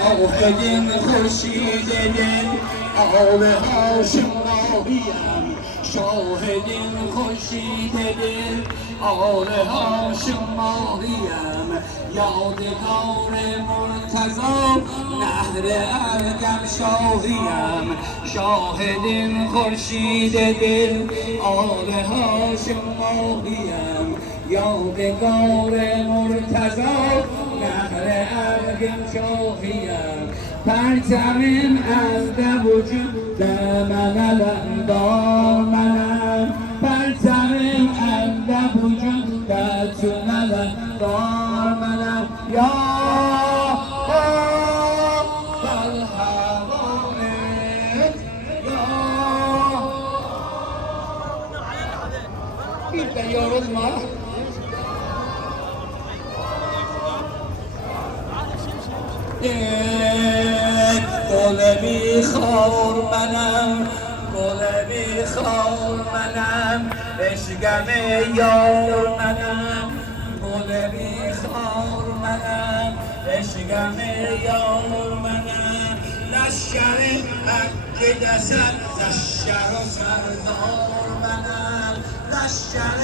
شاهد خورشید دل آب هاشم ماهیم شاهد خورشید دل آب هاشم ماهیم یادگار مرتضی نهر ارگم شاهیم شاهد خورشید دل آب هاشم ماهیم یادگار مرتضی نهر ارگم شاهیم پرچمم از ده وجود من الانبار منم پرچمم از ده وجود چون الانبار منم یا Gidiyoruz mu? گل بیخار منم گل بیخار منم عشقم یار منم گل بیخار منم عشقم یار منم لشکر حق دست لشکر و سردار منم لشکر